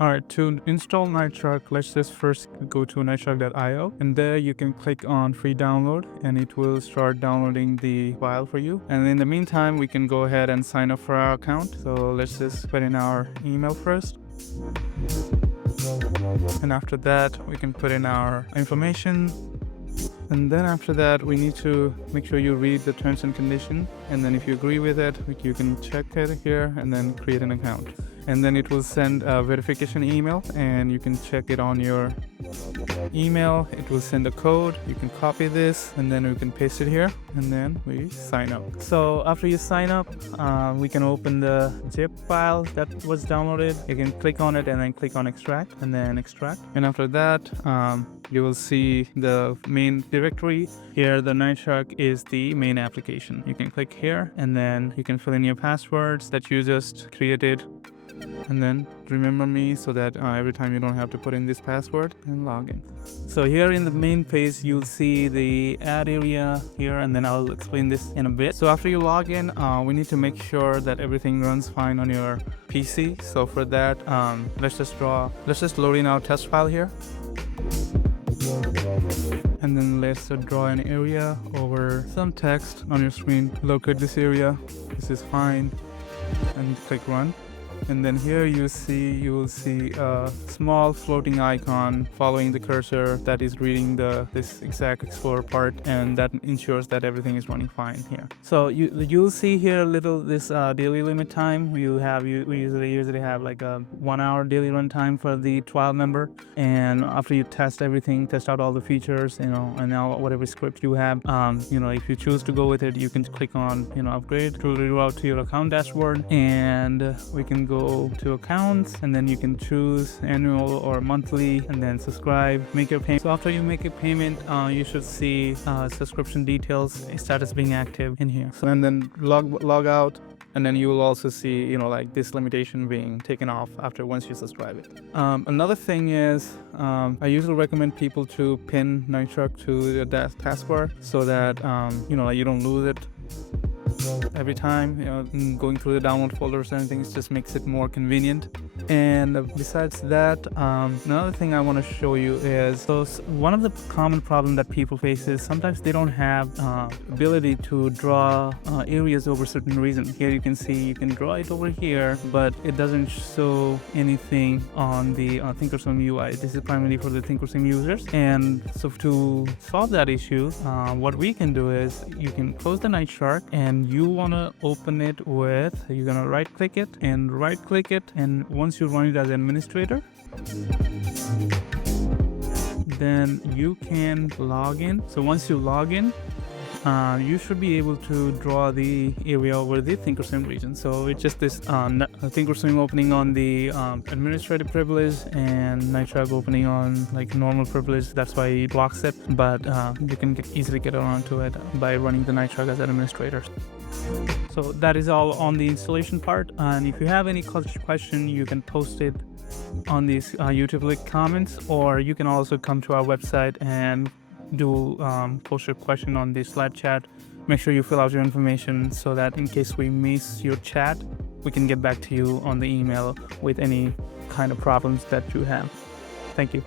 Alright, to install Nightshark, let's just first go to nightshark.io, and there you can click on free download and it will start downloading the file for you. And in the meantime, we can go ahead and sign up for our account. So let's just put in our email first. And after that, we can put in our information. And then after that, we need to make sure you read the terms and conditions. And then if you agree with it, you can check it here and then create an account. And then it will send a verification email and you can check it on your email. It will send a code. You can copy this and then we can paste it here and then we sign up. So after you sign up, we can open the zip file that was downloaded. You can click on it and then click on extract and then extract. And after that, you will see the main directory. Here, the Nightshark is the main application. You can click here and then you can fill in your passwords that you just created. And then remember me so that every time you don't have to put in this password and log in. So here in the main page, you'll see the ad area here, and then I'll explain this in a bit. So after you log in, we need to make sure that everything runs fine on your PC. So for that, let's just load in our test file here. And then let's draw an area over some text on your screen. Locate this area. This is fine. And click run. And then here you will see a small floating icon following the cursor that is reading this exact Explorer part, and that ensures that everything is running fine here. So you'll see here this daily limit time. We usually have like a 1 hour daily run time for the trial member. And after you test everything, test out all the features, and now whatever script you have, if you choose to go with it, you can click on upgrade to reroute to your account dashboard, and we can go to accounts, and then you can choose annual or monthly, and then subscribe, make your payment. So after you make a payment, you should see subscription details status being active in here. So and then log out, and then you will also see this limitation being taken off once you subscribe it. Another thing is I usually recommend people to pin Nightshark to their taskbar so that you don't lose it every time going through the download folders or anything. It just makes it more convenient. And besides that, another thing I want to show you is one of the common problems that people face is sometimes they don't have ability to draw areas over certain regions. Here you can see you can draw it over here, but it doesn't show anything on the thinkorswim UI. This is primarily for the thinkorswim users. And so to solve that issue, what we can do is you can close the Nightshark, and you want to open it you're going to right click it, and once you run it as administrator, then you can log in. So once you log in, you should be able to draw the area over the thinkorswim region. So it's just this thinkorswim opening on the administrative privilege, and Nightshark opening on normal privilege. That's why it blocks it, but you can easily get around to it by running the Nightshark as administrator. So that is all on the installation part. And if you have any question, you can post it on these YouTube link comments, or you can also come to our website and post your question on the Slack chat. Make sure you fill out your information so that in case we miss your chat, we can get back to you on the email with any kind of problems that you have. Thank you.